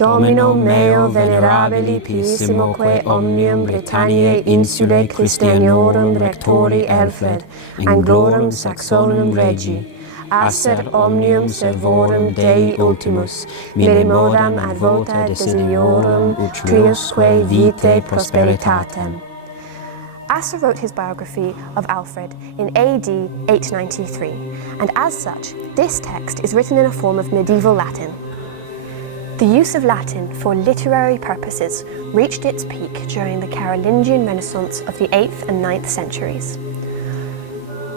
Domino meo venerabili pissimoque omnium Britanniae insulae Christianorum rectori Alfred, Anglorum Saxonum regi, acer omnium servorum Dei ultimus, milimodam ad vota desidiorum utriusque vitae prosperitatem. Asser wrote his biography of Alfred in AD 893, and as such, this text is written in a form of medieval Latin. The use of Latin for literary purposes reached its peak during the Carolingian Renaissance of the 8th and 9th centuries.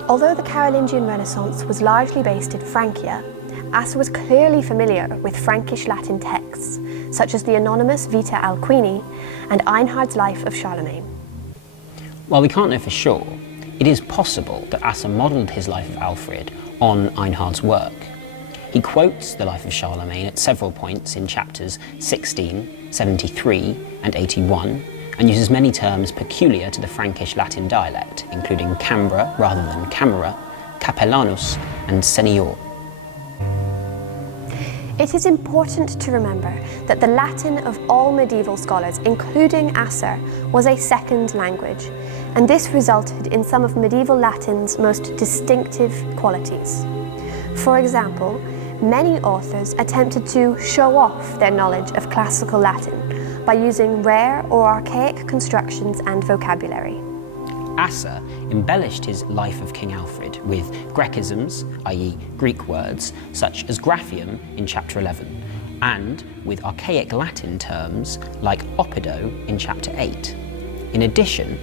Although the Carolingian Renaissance was largely based in Francia, Asser was clearly familiar with Frankish Latin texts, such as the anonymous Vita Alcuini and Einhard's Life of Charlemagne. While we can't know for sure, it is possible that Asser modelled his life of Alfred on Einhard's work. He quotes the life of Charlemagne at several points in chapters 16, 73 and 81, and uses many terms peculiar to the Frankish Latin dialect, including Cambra rather than Camera, Capellanus and Senior. It is important to remember that the Latin of all medieval scholars, including Asser, was a second language, and this resulted in some of medieval Latin's most distinctive qualities. For example, many authors attempted to show off their knowledge of classical Latin by using rare or archaic constructions and vocabulary. Asser embellished his life of King Alfred with Grecisms, i.e. Greek words, such as graphium in chapter 11, and with archaic Latin terms like oppido in chapter 8. In addition,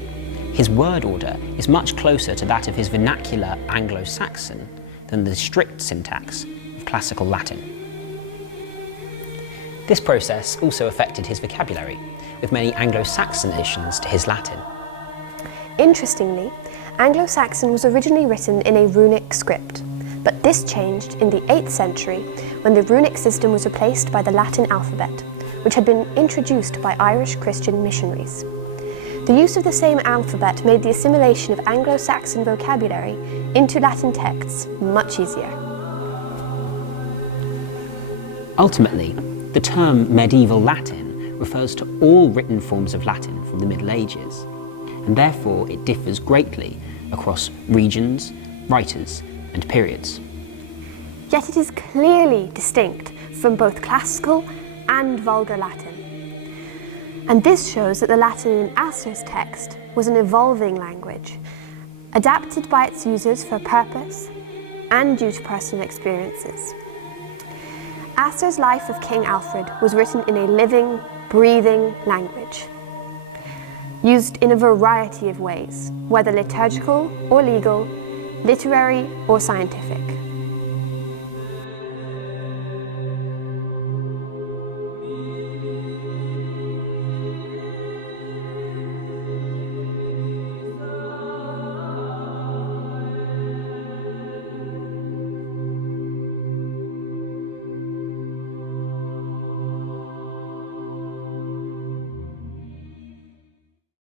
his word order is much closer to that of his vernacular Anglo-Saxon than the strict syntax of classical Latin. This process also affected his vocabulary, with many Anglo-Saxon additions to his Latin. Interestingly, Anglo-Saxon was originally written in a runic script, but this changed in the 8th century when the runic system was replaced by the Latin alphabet, which had been introduced by Irish Christian missionaries. The use of the same alphabet made the assimilation of Anglo-Saxon vocabulary into Latin texts much easier. Ultimately, the term medieval Latin refers to all written forms of Latin from the Middle Ages, and therefore it differs greatly across regions, writers, and periods. Yet it is clearly distinct from both classical and vulgar Latin. And this shows that the Latin in Asser's text was an evolving language, adapted by its users for purpose and due to personal experiences. Asser's life of King Alfred was written in a living, breathing language, used in a variety of ways, whether liturgical or legal, literary or scientific.